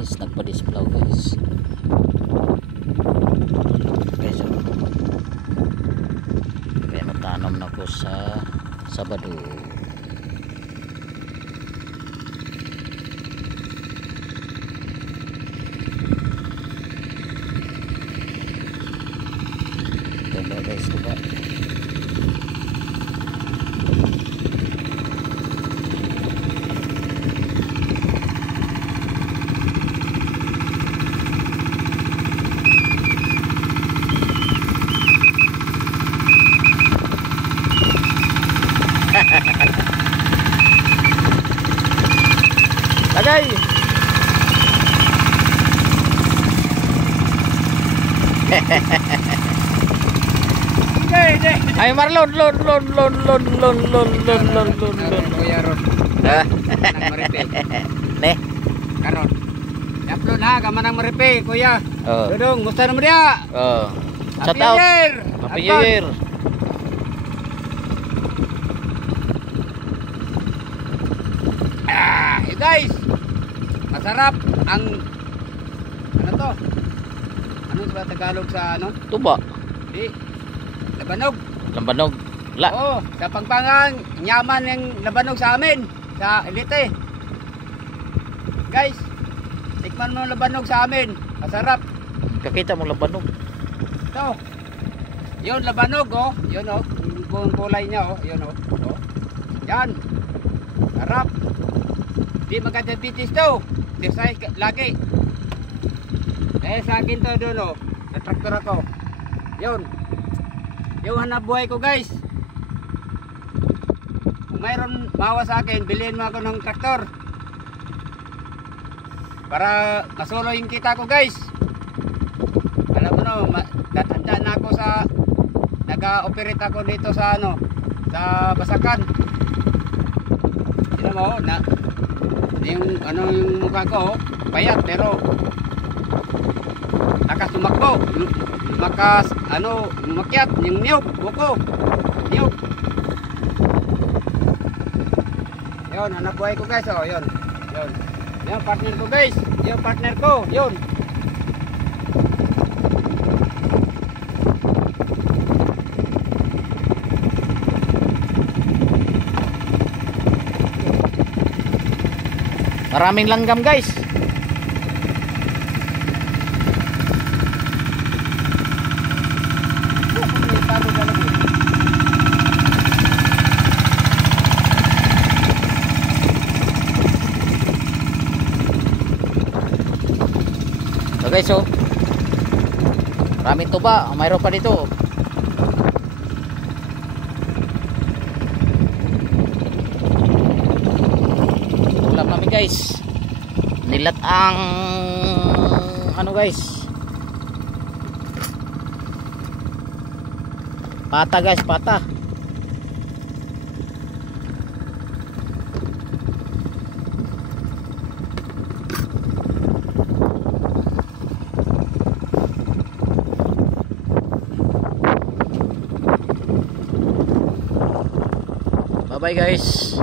guys, nagpa-displaw guys. Guys, kaya matanong na ko sa Sabado. Diba guys, diba? Lagay. Ay Marlon, lon. Kuya Ron. Ah. Nang maripe. Ne. Karon. Yaplo na kamanang maripe, kuya. Oh. Dudong, musta naman dia? Oh. Shout Happy out. New Year. Happy New Year. Hey guys. Masarap ang ano to? Ano ba Tagalog sa ano? Tuba. Di. Labanog. Lambanog. La. Oo, sa Pangpangan, nyaman yung labanog sa amin, sa Elite. Guys, tikman mo yung labanog sa amin. Masarap. Kakita mo lambanog. Ito. Yun, labanog, oh. Yun, oh. Yung kulay niya, oh. Yun, oh. Oh. Yan. Sarap. Di magka-diabetes to. Desay lagi. Eh, sa akin to doon, oh. Natraktor ako. Yun. Yung hanap buhay ko, guys. Kung mayroon mawa sa akin, bilhin mo ako ng traktor. Para masolo yung kita ko, guys. Alam mo no, tatanda na ako sa nag-operate ako dito sa ano, sa Basakan. Tingnan mo na yung ano yung mukha ko, payat pero nakasumakbo. Makas ano, umakyat yung niyog, buko. Niyog. Yun, anak buhay ko guys, oh, yun. Yun. Yung partner ko guys, yung partner ko, yun. Maraming langgam guys. So guys, oh. Maraming tuba, mayroon pa dito. Ulam namin guys. Nilat ang ano guys. Pata guys, pata. Bye bye guys.